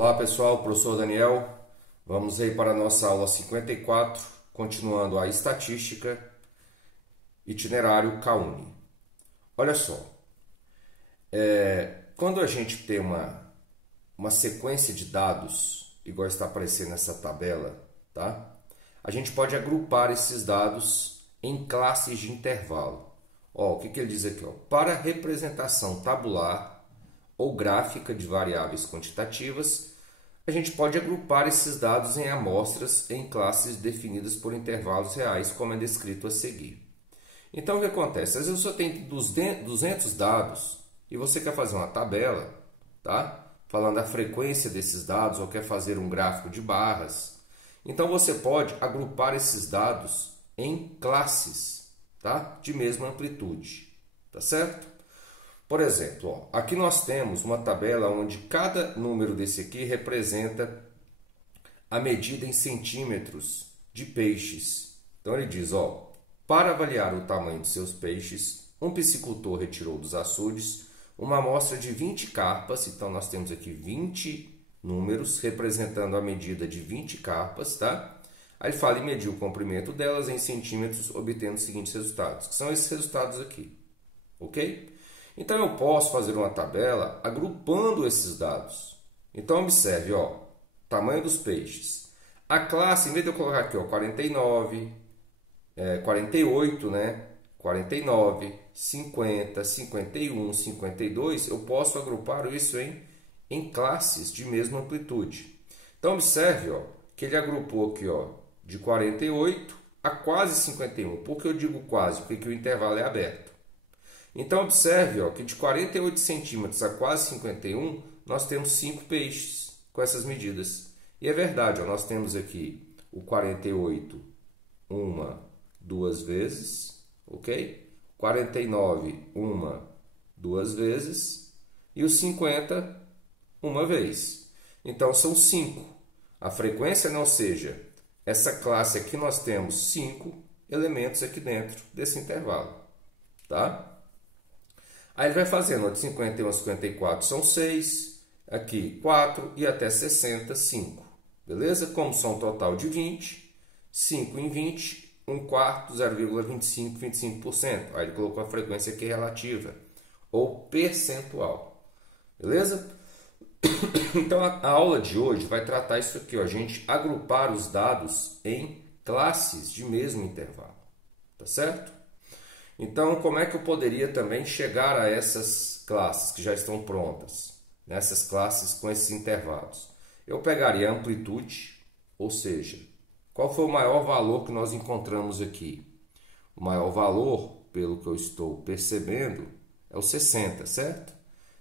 Olá pessoal, professor Daniel. Vamos aí para a nossa aula 54, continuando a estatística, itinerário CAUNI. Olha só, quando a gente tem uma sequência de dados, igual está aparecendo nessa tabela, tá? A gente pode agrupar esses dados em classes de intervalo. Ó, o que ele diz aqui? Ó? Para representação tabular ou gráfica de variáveis quantitativas, a gente pode agrupar esses dados em amostras em classes definidas por intervalos reais, como é descrito a seguir. Então, o que acontece? Às vezes você tem 200 dados e você quer fazer uma tabela, tá? Falando da frequência desses dados ou quer fazer um gráfico de barras. Então, você pode agrupar esses dados em classes, tá? De mesma amplitude, tá certo? Por exemplo, ó, aqui nós temos uma tabela onde cada número desse aqui representa a medida em centímetros de peixes. Então ele diz, ó, para avaliar o tamanho de seus peixes, um piscicultor retirou dos açudes uma amostra de 20 carpas. Então nós temos aqui 20 números representando a medida de 20 carpas, tá? Aí ele fala e mediu o comprimento delas em centímetros, obtendo os seguintes resultados, que são esses resultados aqui, ok? Então, eu posso fazer uma tabela agrupando esses dados. Então, observe, ó, tamanho dos peixes. A classe, em vez de eu colocar aqui, ó, 49, 48, né? 49, 50, 51, 52, eu posso agrupar isso em classes de mesma amplitude. Então, observe, ó, que ele agrupou aqui, ó, de 48 a quase 51. Por que eu digo quase? Porque o intervalo é aberto. Então, observe, ó, que de 48 centímetros a quase 51, nós temos 5 peixes com essas medidas. E é verdade, ó, nós temos aqui o 48 uma, duas vezes, ok? 49, uma, duas vezes. E o 50, uma vez. Então, são 5. A frequência, ou seja, essa classe aqui nós temos 5 elementos aqui dentro desse intervalo, tá? Aí ele vai fazendo, de 51 a 54 são 6, aqui 4 e até 60, 5. Beleza? Como são um total de 20, 5 em 20, 1 quarto, 0,25, 25%. Aí ele colocou a frequência aqui relativa, ou percentual. Beleza? Então a aula de hoje vai tratar isso aqui, ó, a gente agrupar os dados em classes de mesmo intervalo. Tá certo? Então, como é que eu poderia também chegar a essas classes que já estão prontas? Nessas classes com esses intervalos. Eu pegaria a amplitude, ou seja, qual foi o maior valor que nós encontramos aqui? O maior valor, pelo que eu estou percebendo, é o 60, certo?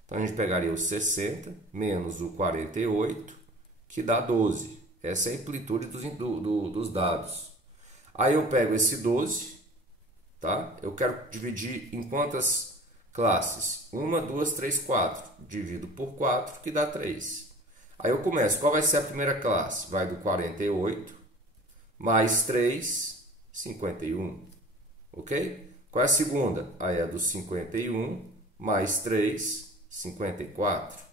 Então, a gente pegaria o 60 menos o 48, que dá 12. Essa é a amplitude dos dados. Aí eu pego esse 12... Tá? Eu quero dividir em quantas classes? 1, 2, 3, 4. Divido por 4, que dá 3. Aí eu começo. Qual vai ser a primeira classe? Vai do 48 mais 3, 51. Ok? Qual é a segunda? Aí é do 51 mais 3, 54.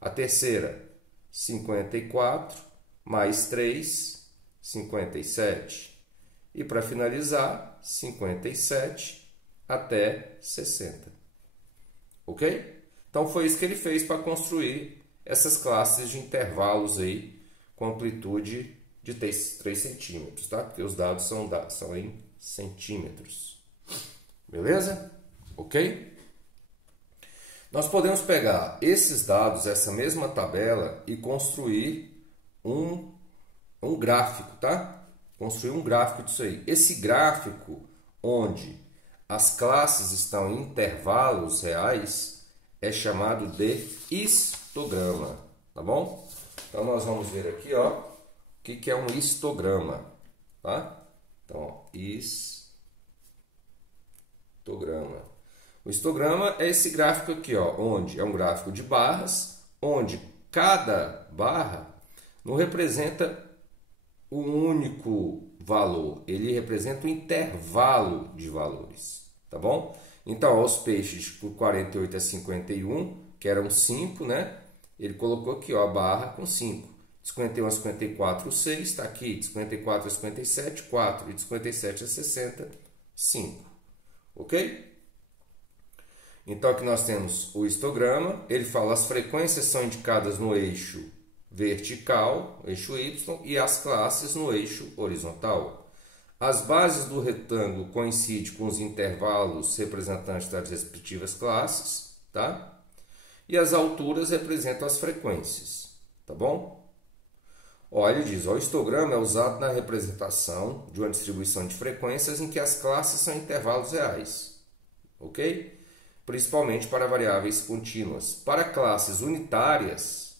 A terceira, 54 mais 3, 57. E para finalizar, 57 até 60. Ok? Então foi isso que ele fez para construir essas classes de intervalos aí com amplitude de 3 centímetros, tá? Porque os dados são em centímetros. Beleza? Ok? Nós podemos pegar esses dados, essa mesma tabela, e construir um gráfico, tá? Construir um gráfico disso aí. Esse gráfico, onde as classes estão em intervalos reais, é chamado de histograma, tá bom? Então, nós vamos ver aqui, ó, o que é um histograma, tá? Então, ó, histograma. O histograma é esse gráfico aqui, ó, onde é um gráfico de barras, onde cada barra não representa um único valor, ele representa um intervalo de valores, tá bom? Então, os peixes por 48 a 51, que eram 5, né? Ele colocou aqui, ó, a barra com 5. De 51 a 54, 6 está aqui. De 54 a 57, 4. E de 57 a 60, 5. Ok? Então aqui nós temos o histograma. Ele fala as frequências são indicadas no eixo vertical, eixo Y, e as classes no eixo horizontal. As bases do retângulo coincidem com os intervalos representantes das respectivas classes, tá? E as alturas representam as frequências, tá bom? Ó, ele diz, ó, o histograma é usado na representação de uma distribuição de frequências em que as classes são intervalos reais, ok? Principalmente para variáveis contínuas. Para classes unitárias,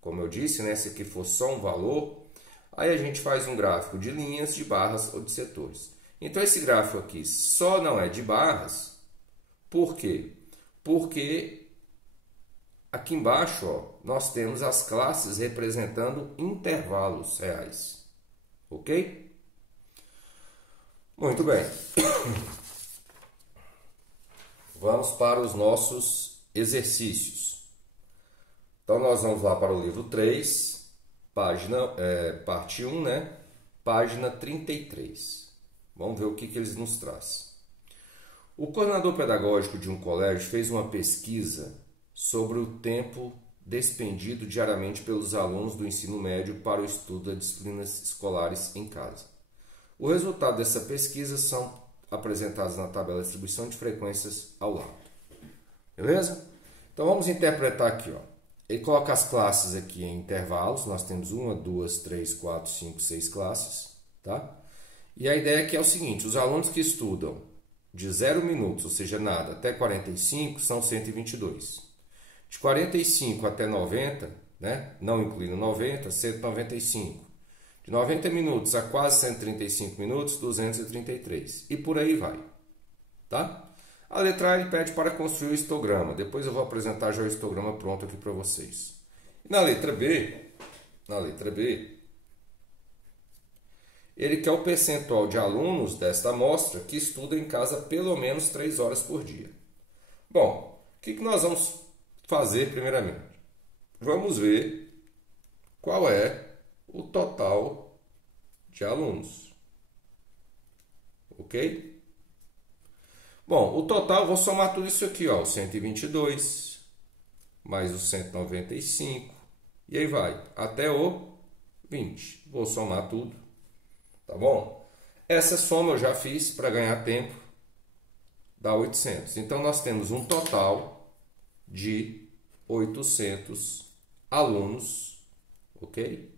como eu disse, né, se aqui for só um valor, aí a gente faz um gráfico de linhas, de barras ou de setores. Então esse gráfico aqui só não é de barras, por quê? Porque aqui embaixo, ó, nós temos as classes representando intervalos reais, ok? Muito bem. Vamos para os nossos exercícios. Então, nós vamos lá para o livro 3, parte 1, né? Página 33. Vamos ver o que eles nos trazem. O coordenador pedagógico de um colégio fez uma pesquisa sobre o tempo despendido diariamente pelos alunos do ensino médio para o estudo das disciplinas escolares em casa. O resultado dessa pesquisa são apresentados na tabela de distribuição de frequências ao lado. Beleza? Então vamos interpretar aqui, ó. Ele coloca as classes aqui em intervalos. Nós temos 1, 2, 3, 4, 5, 6 classes, tá? E a ideia aqui é o seguinte, os alunos que estudam de 0 minutos, ou seja, nada, até 45, são 122. De 45 até 90, né? Não incluindo 90, 195. De 90 minutos a quase 135 minutos, 233. E por aí vai. Tá? A letra A ele pede para construir o histograma. Depois eu vou apresentar já o histograma pronto aqui para vocês. Na letra B, ele quer o percentual de alunos desta amostra que estudam em casa pelo menos 3 horas por dia. Bom, o que nós vamos fazer primeiramente? Vamos ver qual é o total de alunos, ok? Bom, o total, eu vou somar tudo isso aqui, ó, o 122, mais o 195, e aí vai, até o 20. Vou somar tudo, tá bom? Essa soma eu já fiz para ganhar tempo, dá 800. Então, nós temos um total de 800 alunos, ok?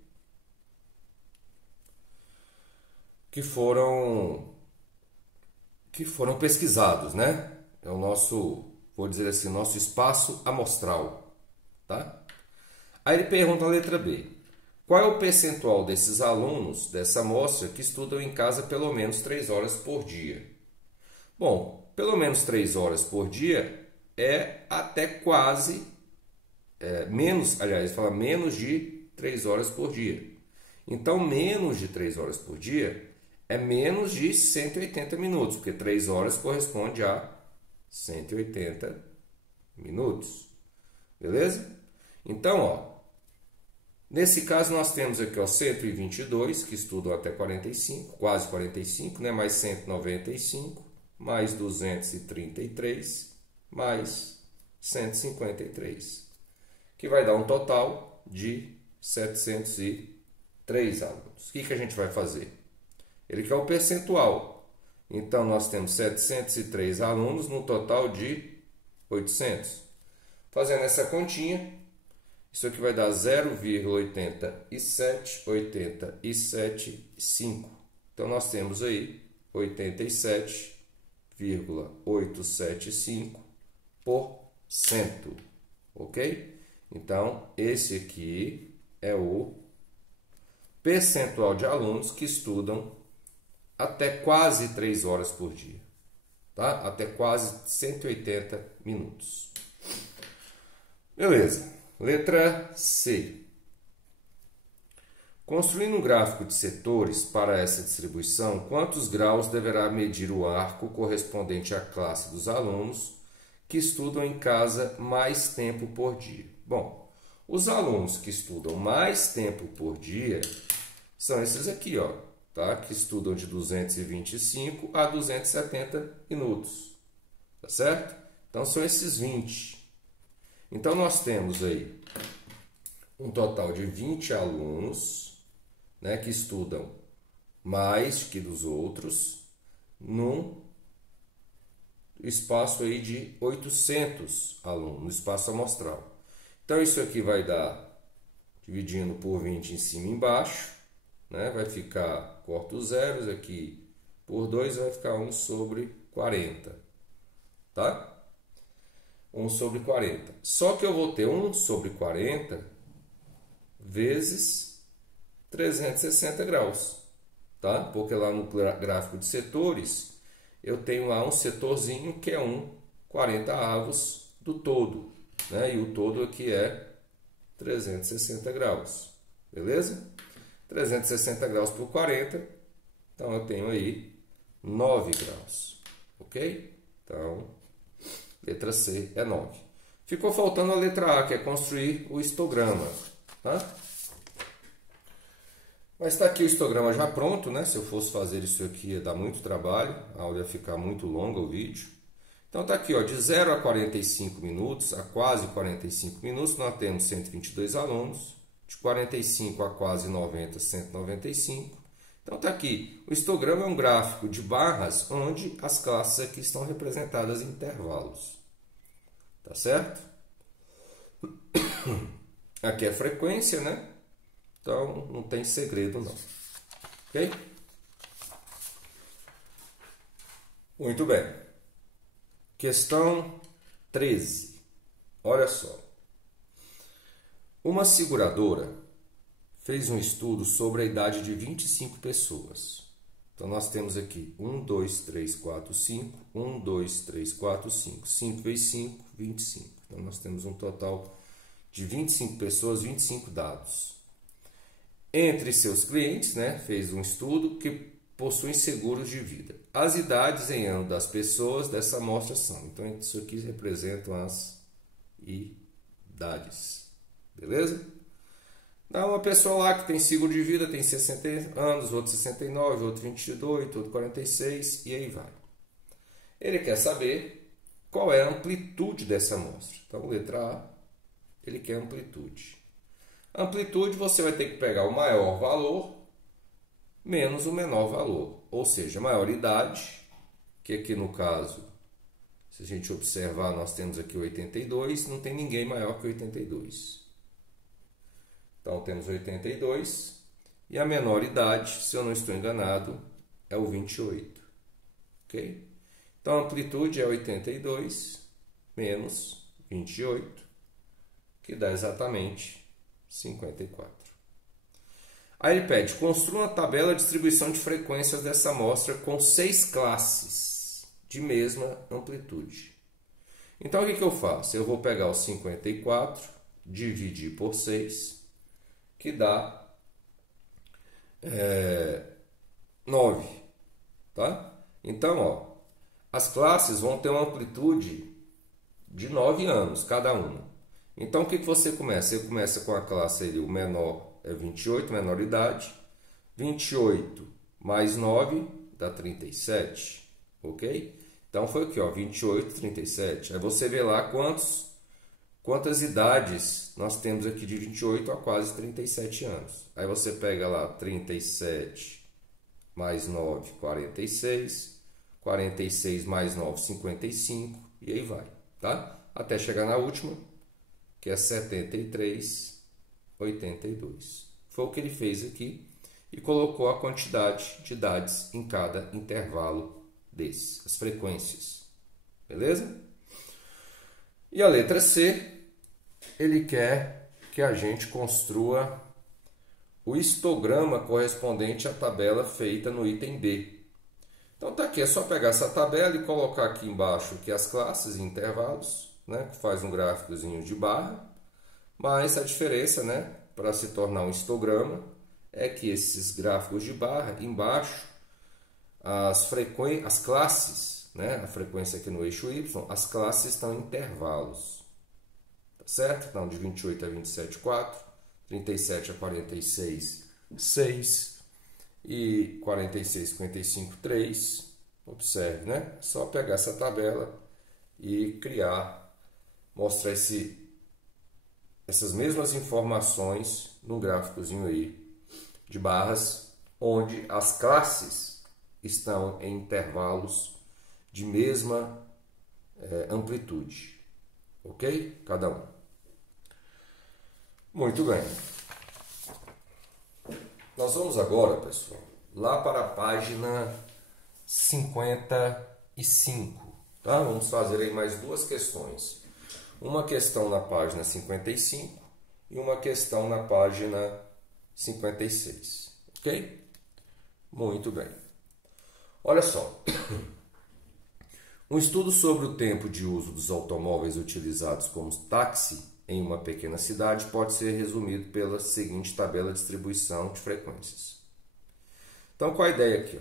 Que foram pesquisados, né? É o nosso, vou dizer assim, nosso espaço amostral, tá? Aí ele pergunta a letra B. Qual é o percentual desses alunos dessa amostra que estudam em casa pelo menos 3 horas por dia? Bom, pelo menos 3 horas por dia é até quase, menos de 3 horas por dia. Então, menos de 3 horas por dia é menos de 180 minutos, porque 3 horas corresponde a 180 minutos. Beleza? Então, ó, nesse caso nós temos aqui, ó, 122 que estudam até 45, quase 45, né, mais 195, mais 233, mais 153, que vai dar um total de 703 alunos. O que a gente vai fazer? Ele quer o percentual. Então, nós temos 703 alunos no total de 800. Fazendo essa continha, isso aqui vai dar 0,87875. Então, nós temos aí 87,875%. Ok? Então, esse aqui é o percentual de alunos que estudam até quase 3 horas por dia, tá? Até quase 180 minutos. Beleza. Letra C. Construindo um gráfico de setores para essa distribuição, quantos graus deverá medir o arco correspondente à classe dos alunos que estudam em casa mais tempo por dia? Bom, Os alunos que estudam mais tempo por dia são esses aqui, ó, tá? Que estudam de 225 a 270 minutos, tá certo? Então, são esses 20. Então, nós temos aí um total de 20 alunos, né, que estudam mais que dos outros, num espaço aí de 800 alunos, no espaço amostral. Então, isso aqui vai dar, dividindo por 20 em cima e embaixo, né, vai ficar, corta os zeros aqui, por 2 vai ficar 1 sobre 40, tá? 1 sobre 40. Só que eu vou ter 1 sobre 40 vezes 360 graus, tá? Porque lá no gráfico de setores, eu tenho lá um setorzinho que é 40 avos do todo, né? E o todo aqui é 360 graus, beleza? 360 graus por 40, então eu tenho aí 9 graus, ok? Então, letra C é 9. Ficou faltando a letra A, que é construir o histograma, tá? Mas está aqui o histograma já pronto, né? Se eu fosse fazer isso aqui ia dar muito trabalho, a aula ia ficar muito longa o vídeo. Então está aqui, ó, de 0 a 45 minutos, a quase 45 minutos, nós temos 122 alunos. De 45 a quase 90, 195. Então está aqui, o histograma é um gráfico de barras onde as classes aqui estão representadas em intervalos. Tá certo? Aqui é a frequência, né? Então, não tem segredo não. Ok? Muito bem. Questão 13. Olha só. Uma seguradora fez um estudo sobre a idade de 25 pessoas. Então, nós temos aqui 1, 2, 3, 4, 5. 1, 2, 3, 4, 5. 5 vezes 5, 25. Então, nós temos um total de 25 pessoas, 25 dados. Entre seus clientes, né, fez um estudo que possuem seguros de vida. As idades em ano das pessoas dessa amostra são. Então, isso aqui representam as idades. Beleza? Então, uma pessoa lá que tem seguro de vida tem 60 anos, outro 69, outro 22, outro 46 e aí vai. Ele quer saber qual é a amplitude dessa amostra. Então, letra A, ele quer amplitude. Amplitude, você vai ter que pegar o maior valor menos o menor valor. Ou seja, maior idade, que aqui no caso, se a gente observar, nós temos aqui 82, não tem ninguém maior que 82. Então, temos 82. E a menor idade, se eu não estou enganado, é o 28. Ok? Então, a amplitude é 82 menos 28, que dá exatamente 54. Aí ele pede, construa uma tabela de distribuição de frequências dessa amostra com 6 classes de mesma amplitude. Então, o que eu faço? Eu vou pegar o 54, dividir por 6, que dá 9. Tá? Então, ó, as classes vão ter uma amplitude de 9 anos, cada uma. Então, o que você começa? Você começa com a classe ali, o menor é 28, menor idade. 28 mais 9 dá 37, ok? Então, foi aqui, ó, 28, 37. Aí você vê lá quantas idades nós temos aqui de 28 a quase 37 anos. Aí você pega lá 37 mais 9, 46. 46 mais 9, 55. E aí vai, tá? Até chegar na última, que é 73, 82. Foi o que ele fez aqui e colocou a quantidade de idades em cada intervalo desses, as frequências. Beleza? E a letra C, ele quer que a gente construa o histograma correspondente à tabela feita no item B. Então tá aqui, é só pegar essa tabela e colocar aqui embaixo aqui as classes e intervalos, né, que faz um gráficozinho de barra, mas a diferença, né, para se tornar um histograma é que esses gráficos de barra, embaixo, as classes, né, a frequência aqui no eixo Y, as classes estão em intervalos, tá certo? Então, de 28 a 27, 4. 37 a 46, 6. E 46, 55, 3. Observe, né? É só pegar essa tabela e criar, mostrar essas mesmas informações num gráficozinho aí de barras, onde as classes estão em intervalos de mesma amplitude, ok? Cada um. Muito bem. Nós vamos agora, pessoal, lá para a página 55, tá? Vamos fazer aí mais duas questões. Uma questão na página 55 e uma questão na página 56, ok? Muito bem. Olha só. Um estudo sobre o tempo de uso dos automóveis utilizados como táxi em uma pequena cidade pode ser resumido pela seguinte tabela de distribuição de frequências. Então, qual a ideia aqui? Ó?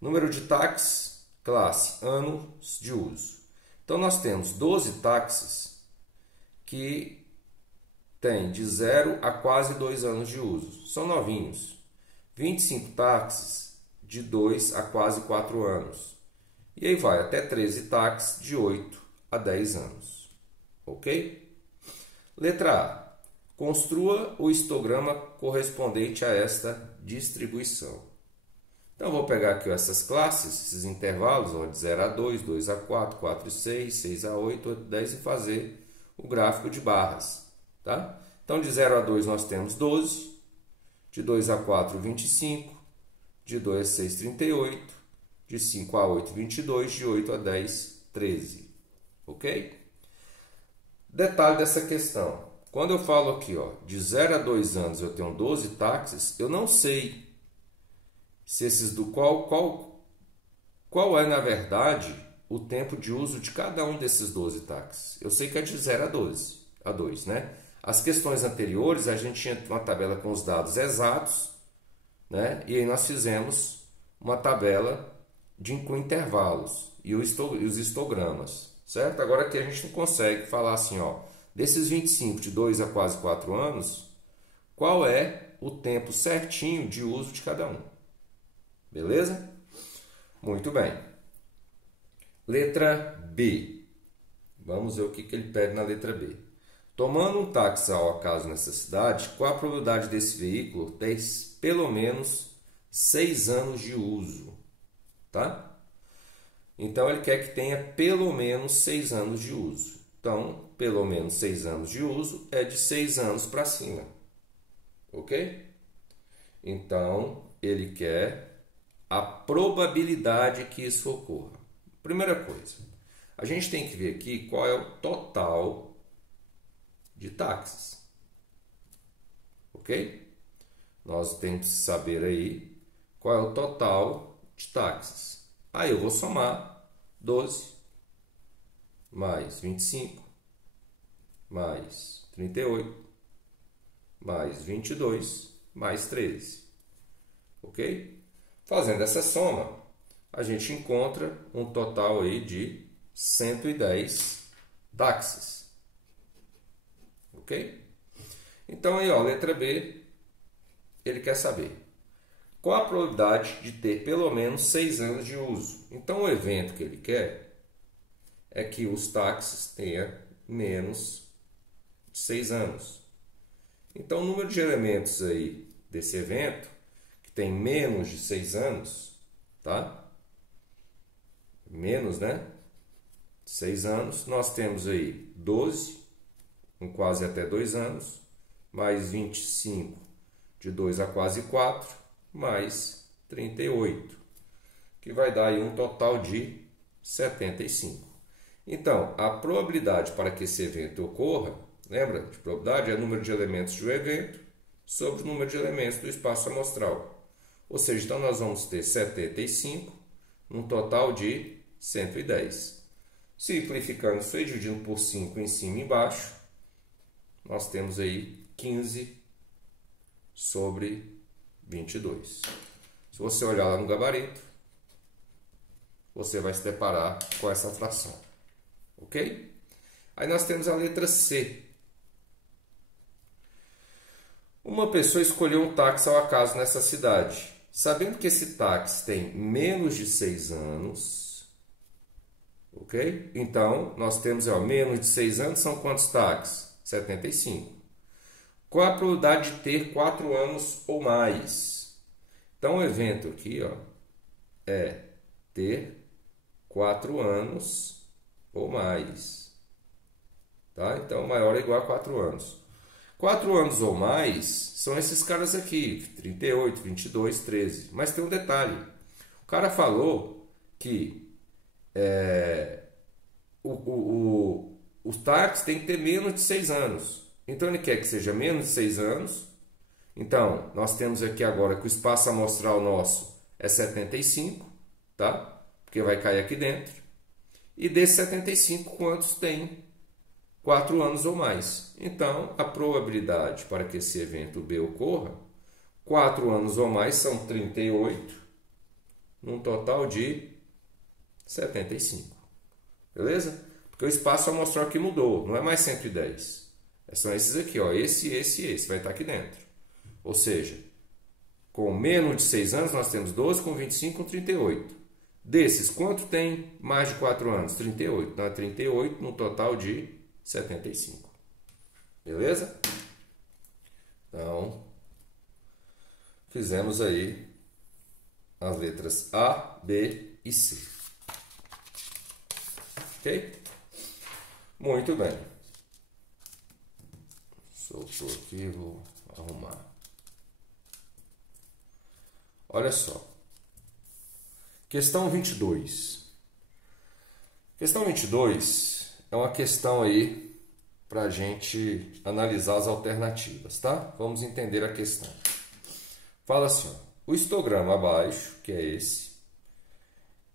Número de táxis, classe, anos de uso. Então, nós temos 12 táxis que têm de 0 a quase 2 anos de uso. São novinhos. 25 táxis de 2 a quase 4 anos. E aí vai até 13 táxis de 8 a 10 anos. Ok? Letra A. Construa o histograma correspondente a esta distribuição. Então, vou pegar aqui essas classes, esses intervalos, ó, de 0 a 2, 2 a 4, 4 a 6, 6 a 8, 8 a 10 e fazer o gráfico de barras. Tá? Então, de 0 a 2 nós temos 12, de 2 a 4, 25, de 2 a 6, 38, de 5 a 8, 22, de 8 a 10, 13. Ok? Detalhe dessa questão. Quando eu falo aqui, ó, de 0 a 2 anos eu tenho 12 táxis, eu não sei se esses do qual é, na verdade, o tempo de uso de cada um desses 12 táxis. Eu sei que é de 0 a 2, né? As questões anteriores, a gente tinha uma tabela com os dados exatos, né? E aí nós fizemos uma tabela com intervalos e os histogramas, certo? Agora aqui a gente não consegue falar assim, ó, desses 25 de 2 a quase 4 anos, qual é o tempo certinho de uso de cada um. Beleza? Muito bem. Letra B. Vamos ver o que ele pede na letra B. Tomando um táxi ao acaso nessa cidade, qual a probabilidade desse veículo ter pelo menos 6 anos de uso? Tá? Então, ele quer que tenha pelo menos 6 anos de uso. Então, pelo menos 6 anos de uso é de 6 anos para cima. Ok? Então, ele quer a probabilidade que isso ocorra. Primeira coisa, a gente tem que ver aqui qual é o total de táxis. Ok? Nós temos que saber aí qual é o total de táxis. Aí eu vou somar 12 mais 25 mais 38 mais 22 mais 13. Ok? Fazendo essa soma, a gente encontra um total aí de 110 táxis. Ok? Então aí, ó, letra B, ele quer saber qual a probabilidade de ter pelo menos 6 anos de uso. Então o evento que ele quer é que os táxis tenham menos de 6 anos. Então o número de elementos aí desse evento que tem menos de 6 anos, tá? Menos, né? 6 anos, nós temos aí 12, com quase até 2 anos, mais 25, de 2 a quase 4, mais 38, que vai dar aí um total de 75. Então, a probabilidade para que esse evento ocorra, lembra de probabilidade? É o número de elementos do evento sobre o número de elementos do espaço amostral. Ou seja, então nós vamos ter 75, um total de 110. Simplificando isso aí, dividindo por 5 em cima e embaixo, nós temos aí 15 sobre 22. Se você olhar lá no gabarito, você vai se deparar com essa fração. Ok? Aí nós temos a letra C. Uma pessoa escolheu um táxi ao acaso nessa cidade, sabendo que esse táxi tem menos de 6 anos, ok? Então, nós temos, menos de 6 anos são quantos táxis? 75. Qual a probabilidade de ter 4 anos ou mais? Então, o evento aqui, é ter 4 anos ou mais. Tá? Então, maior ou igual a 4 anos. 4 anos ou mais são esses caras aqui, 38, 22, 13. Mas tem um detalhe. O cara falou que o táxi tem que ter menos de 6 anos. Então, ele quer que seja menos de 6 anos. Então, nós temos aqui agora que o espaço amostral nosso é 75, tá? Porque vai cair aqui dentro. E desses 75, quantos tem 4 anos ou mais? Então, a probabilidade para que esse evento B ocorra, 4 anos ou mais são 38, num total de 75. Beleza? Porque o espaço amostral aqui mudou, não é mais 110. São esses aqui, esse vai estar aqui dentro. Ou seja, com menos de 6 anos, nós temos 12, com 25, com 38. Desses, quanto tem mais de 4 anos? 38. Então, é 38 no total de 75. Beleza? Então, fizemos aí as letras A, B e C. Ok? Muito bem. Soltou aqui, vou arrumar. Olha só. Questão 22. Questão 22 é uma questão aí para a gente analisar as alternativas, tá? Vamos entender a questão. Fala assim, o histograma abaixo, que é esse,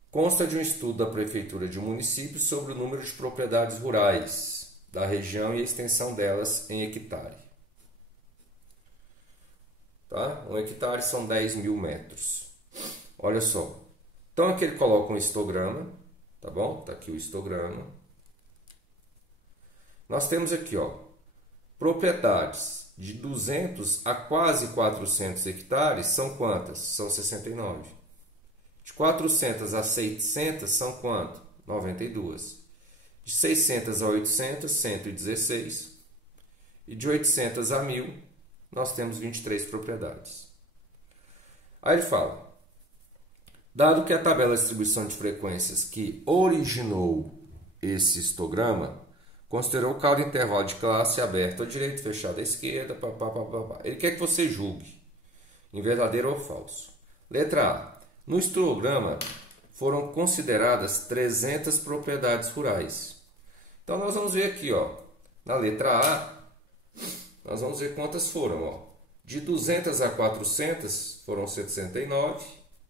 consta de um estudo da Prefeitura de um município sobre o número de propriedades rurais da região e a extensão delas em hectare. Tá? 1 hectare são 10 mil metros. Olha só. Então aqui ele coloca um histograma, tá bom? Tá aqui o histograma. Nós temos aqui, propriedades de 200 a quase 400 hectares são quantas? São 69. De 400 a 600 são quanto? 92. De 600 a 800, 116. E de 800 a 1000, nós temos 23 propriedades. Aí ele fala, dado que a tabela de distribuição de frequências que originou esse histograma considerou o cálculo de intervalo de classe aberto à direita, fechado à esquerda, ele quer que você julgue em verdadeiro ou falso. Letra A. No histograma foram consideradas 300 propriedades rurais. Então, nós vamos ver aqui, na letra A, nós vamos ver quantas foram. De 200 a 400 foram 69,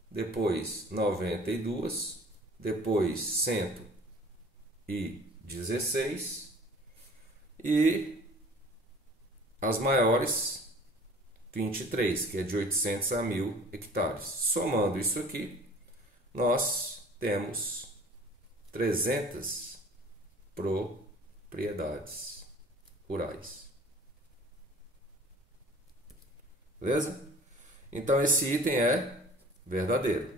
depois 92, depois 116 e as maiores 23, que é de 800 a 1000 hectares. Somando isso aqui, nós temos 300 propriedades rurais. Beleza? Então, esse item é verdadeiro.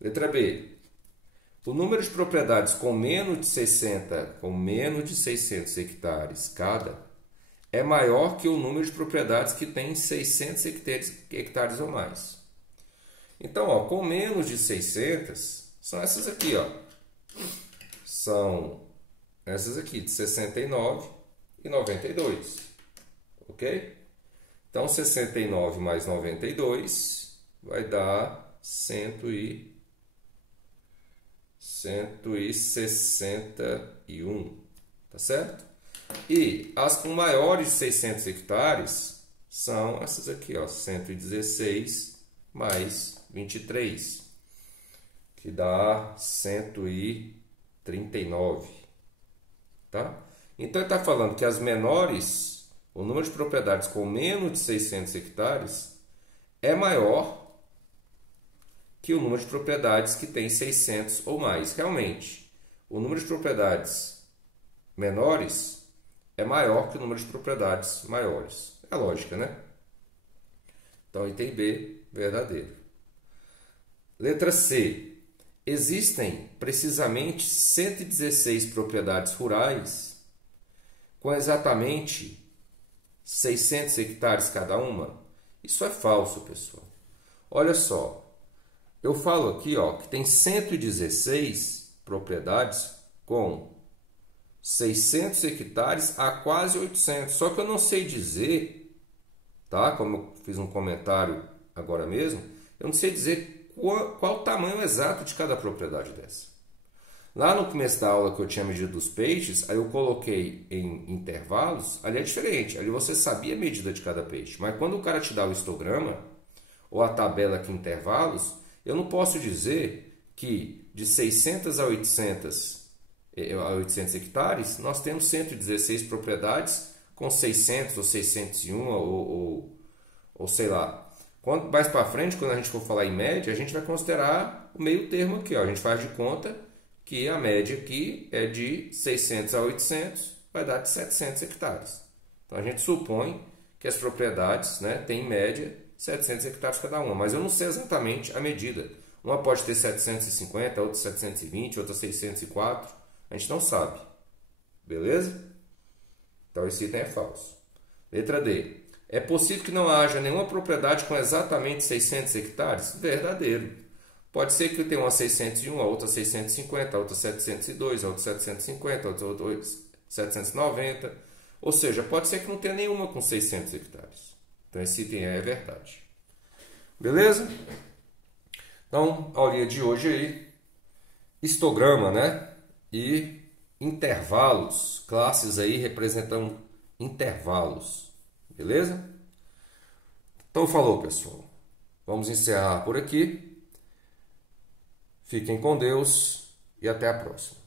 Letra B. O número de propriedades com menos de 600 hectares cada é maior que o número de propriedades que tem 600 hectares ou mais. Então, com menos de 600, são essas aqui, São essas aqui, de 69 e 92. Ok? Então, 69 mais 92 vai dar 161, tá certo? E as com maiores de 600 hectares são essas aqui, 116 mais 23, que dá 139, tá? Então, ele está falando que as menores, o número de propriedades com menos de 600 hectares é maior que o número de propriedades que tem 600 ou mais. Realmente, o número de propriedades menores é maior que o número de propriedades maiores. É lógica, né? Então, item B, verdadeiro. Letra C. Existem precisamente 116 propriedades rurais com exatamente 600 hectares cada uma? Isso é falso, pessoal. Olha só, eu falo aqui que tem 116 propriedades com 600 hectares a quase 800. Só que eu não sei dizer, tá? Como eu fiz um comentário agora mesmo, eu não sei dizer qual o tamanho exato de cada propriedade dessa. Lá no começo da aula que eu tinha medido dos peixes, aí eu coloquei em intervalos, ali é diferente, ali você sabia a medida de cada peixe. Mas quando o cara te dá o histograma, ou a tabela aqui em intervalos, eu não posso dizer que de 600 a 800 hectares, nós temos 116 propriedades com 600 ou 601 ou sei lá. Quanto mais para frente, quando a gente for falar em média, a gente vai considerar o meio termo aqui. A gente faz de conta que a média aqui é de 600 a 800, vai dar de 700 hectares. Então a gente supõe que as propriedades têm em média 700 hectares cada uma, mas eu não sei exatamente a medida. Uma pode ter 750, outra 720, outra 604, a gente não sabe. Beleza? Então esse item é falso. Letra D. É possível que não haja nenhuma propriedade com exatamente 600 hectares? Verdadeiro. Pode ser que tenha uma 601, a outra 650, a outra 702, a outra 750, a outra 790. Ou seja, pode ser que não tenha nenhuma com 600 hectares. Então esse item é verdade. Beleza? Então, a aulinha de hoje aí, histograma, e intervalos, classes aí representam intervalos. Beleza? Então falou, pessoal. Vamos encerrar por aqui. Fiquem com Deus e até a próxima.